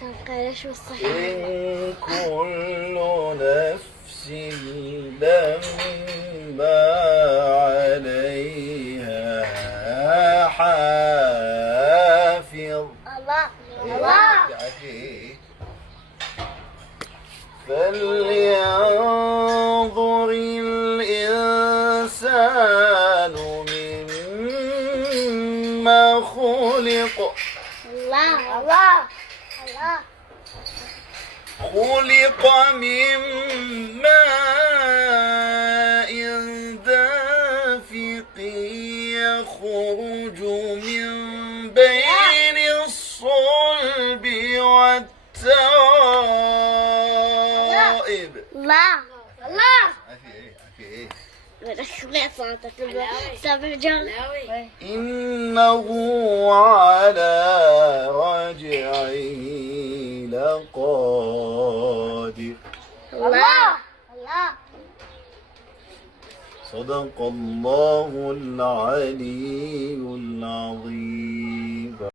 تنقلش والصحيح. إن كل نفس لما عليها حافظ. الله الله. فلينظر الإنسان مما خلق. الله الله الله. خلق من ماء دافق يخرج من بين الصلب والترائب. الله الله. إنه على رجعه لقادر. الله الله. صدق الله العلي العظيم.